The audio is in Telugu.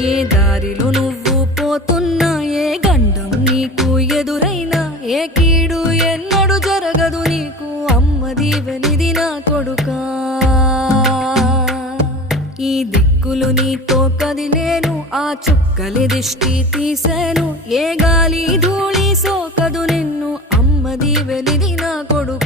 ఏ దారిలో నువ్వు పోతున్నా, ఏ గండం నీకు ఎదురైనా, ఏ కీడు ఎన్నడు జరగదు నీకు, అమ్మ దీవెనిది నా కొడుకా. ఈ దిక్కులు నీతో కదిలేను, ఆ చుక్కలి దిష్టి తీసేను, ఏ గాలి ధూళి సోకదు నిన్ను, అమ్మ దీవెనిది నా కొడుకా.